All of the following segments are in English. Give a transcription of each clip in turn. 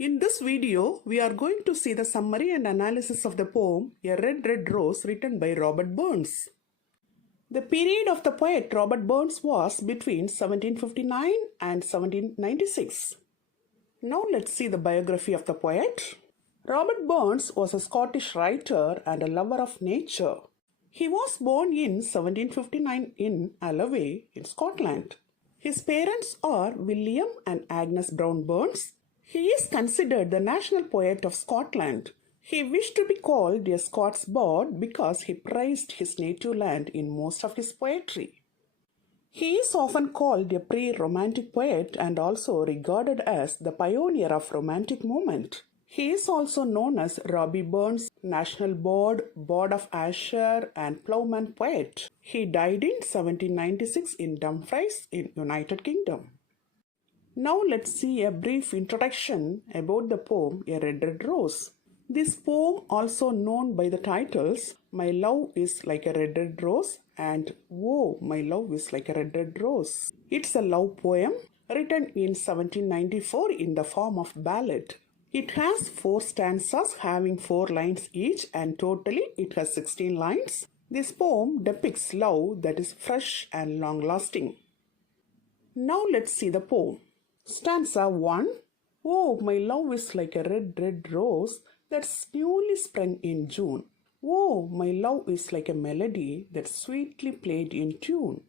In this video, we are going to see the summary and analysis of the poem A Red Red Rose written by Robert Burns. The period of the poet Robert Burns was between 1759 and 1796. Now let's see the biography of the poet. Robert Burns was a Scottish writer and a lover of nature. He was born in 1759 in Alloway in Scotland. His parents are William and Agnes Brown Burns. He is considered the national poet of Scotland. He wished to be called a Scots bard because he praised his native land in most of his poetry. He is often called a pre-romantic poet and also regarded as the pioneer of romantic movement. He is also known as Robbie Burns, National Bard, Bard of Ayrshire and Ploughman poet. He died in 1796 in Dumfries in United Kingdom. Now let's see a brief introduction about the poem A Red Red Rose. This poem, also known by the titles My Love is Like a Red Red Rose and Oh, My Love is Like a Red Red Rose. It's a love poem written in 1794 in the form of ballad. It has 4 stanzas having 4 lines each and totally it has 16 lines. This poem depicts love that is fresh and long-lasting. Now let's see the poem. Stanza 1. Oh, my love is like a red, red rose that's newly sprung in June. Oh, my love is like a melody that's sweetly played in tune.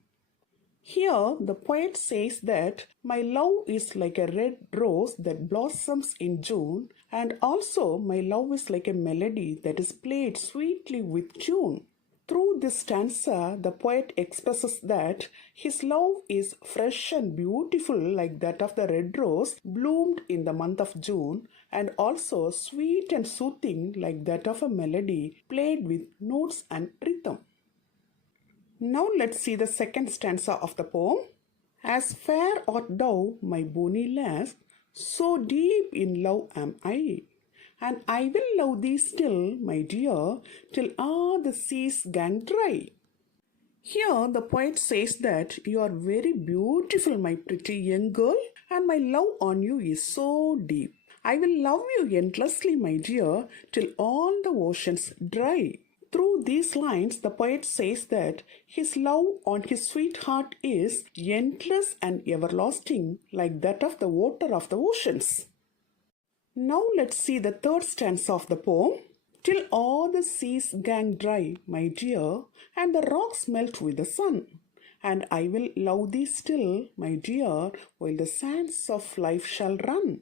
Here, the poet says that my love is like a red rose that blossoms in June, and also my love is like a melody that is played sweetly with tune. Through this stanza, the poet expresses that his love is fresh and beautiful like that of the red rose bloomed in the month of June, and also sweet and soothing like that of a melody played with notes and rhythm. Now let's see the second stanza of the poem. As fair art thou, my bonny lass, so deep in love am I. And I will love thee still, my dear, till all the seas gang dry. Here the poet says that you are very beautiful, my pretty young girl, and my love on you is so deep. I will love you endlessly, my dear, till all the oceans dry. Through these lines, the poet says that his love on his sweetheart is endless and everlasting, like that of the water of the oceans. Now let's see the third stanza of the poem. Till all the seas gang dry, my dear, and the rocks melt with the sun. And I will love thee still, my dear, while the sands of life shall run.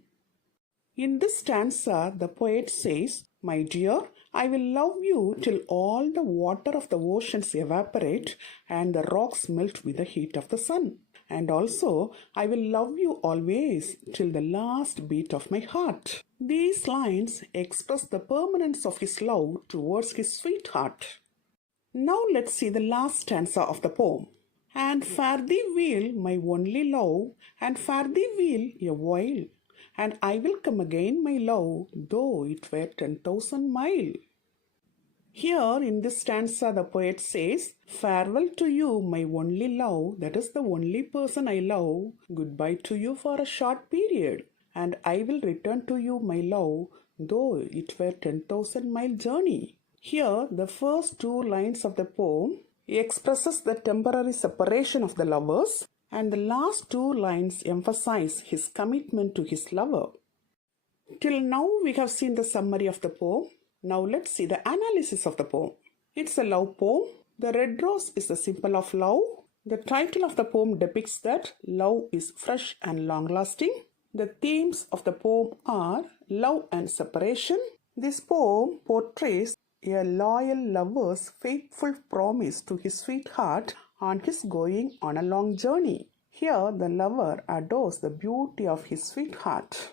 In this stanza, the poet says, my dear, I will love you till all the water of the oceans evaporate and the rocks melt with the heat of the sun. And also, I will love you always till the last beat of my heart. These lines express the permanence of his love towards his sweetheart. Now let's see the last stanza of the poem. And fare thee well, my only love, and fare thee well a while. And I will come again, my love, though it were 10,000 miles. Here in this stanza, the poet says, farewell to you, my only love, that is the only person I love. Goodbye to you for a short period. And I will return to you, my love, though it were 10,000-mile journey. Here, the first 2 lines of the poem expresses the temporary separation of the lovers, and the last 2 lines emphasize his commitment to his lover. Till now, we have seen the summary of the poem. Now let's see the analysis of the poem. It's a love poem. The red rose is the symbol of love. The title of the poem depicts that love is fresh and long-lasting. The themes of the poem are love and separation. This poem portrays a loyal lover's faithful promise to his sweetheart on his going on a long journey. Here, the lover adores the beauty of his sweetheart.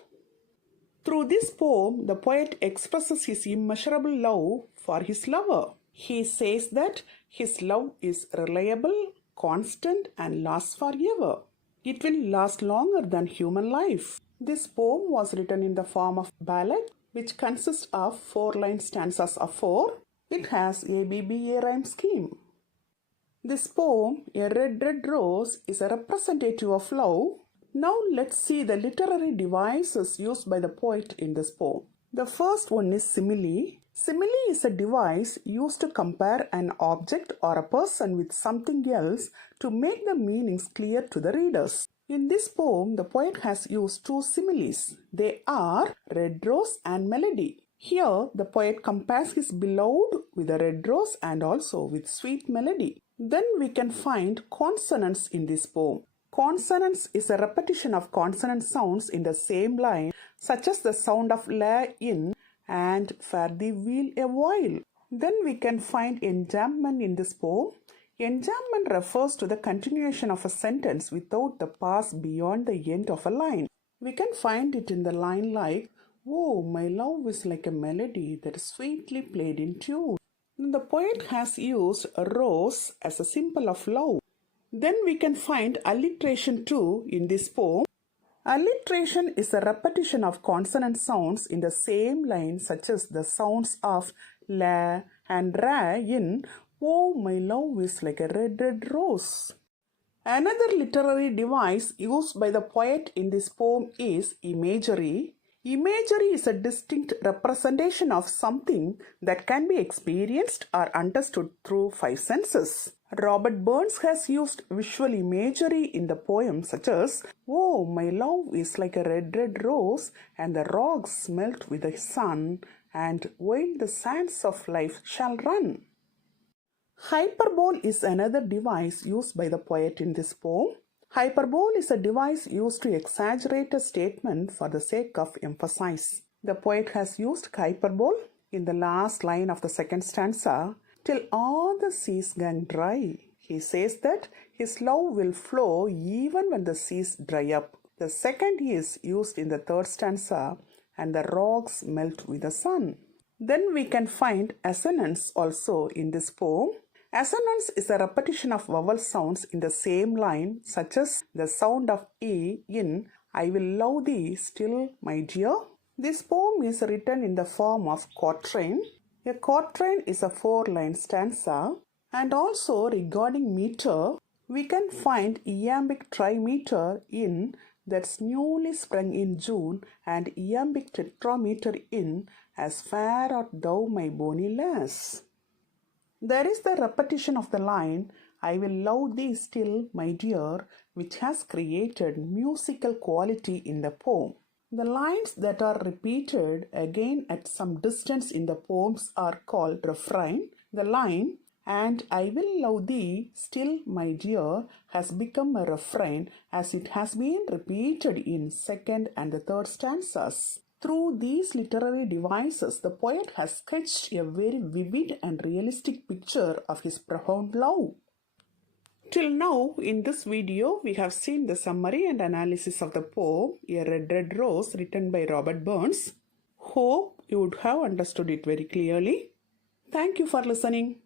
Through this poem, the poet expresses his immeasurable love for his lover. He says that his love is reliable, constant, and lasts forever. It will last longer than human life. This poem was written in the form of ballad, which consists of 4-line stanzas of 4. It has ABBA rhyme scheme. This poem, A Red Red Rose, is a representative of love. Now let's see the literary devices used by the poet in this poem. The first one is simile. Simile is a device used to compare an object or a person with something else to make the meanings clear to the readers. In this poem, the poet has used two similes. They are red rose and melody. Here, the poet compares his beloved with a red rose and also with sweet melody. Then we can find consonants in this poem. Consonance is a repetition of consonant sounds in the same line, such as the sound of la in and fare thee well a while. Then we can find enjambment in this poem. Enjambment refers to the continuation of a sentence without the pause beyond the end of a line. We can find it in the line like, "Oh, my love is like a melody that is sweetly played in tune." The poet has used a rose as a symbol of love. Then we can find alliteration too in this poem. Alliteration is a repetition of consonant sounds in the same line, such as the sounds of la and ra in "Oh, my love is like a red, red rose." Another literary device used by the poet in this poem is imagery. Imagery is a distinct representation of something that can be experienced or understood through five senses. Robert Burns has used visual imagery in the poem such as, "Oh, my love is like a red, red rose, and the rocks melt with the sun, and while the sands of life shall run." Hyperbole is another device used by the poet in this poem. Hyperbole is a device used to exaggerate a statement for the sake of emphasis. The poet has used hyperbole in the last line of the second stanza. "Till all the seas gang dry." He says that his love will flow even when the seas dry up. The second is used in the third stanza, "and the rocks melt with the sun." Then we can find assonance also in this poem. Assonance is a repetition of vowel sounds in the same line, such as the sound of E in "I will love thee still, my dear." This poem is written in the form of quatrain. A quatrain is a 4-line stanza. And also regarding meter, we can find iambic trimeter in "That's newly sprung in June" and iambic tetrameter in "As fair art thou, my bonny lass." There is the repetition of the line "I will love thee still, my dear," which has created musical quality in the poem. The lines that are repeated again at some distance in the poems are called refrain. The line "and I will love thee still, my dear" has become a refrain as it has been repeated in second and the third stanzas. Through these literary devices, the poet has sketched a very vivid and realistic picture of his profound love. Till now, in this video, we have seen the summary and analysis of the poem "A Red, Red Rose" written by Robert Burns. Hope you would have understood it very clearly. Thank you for listening.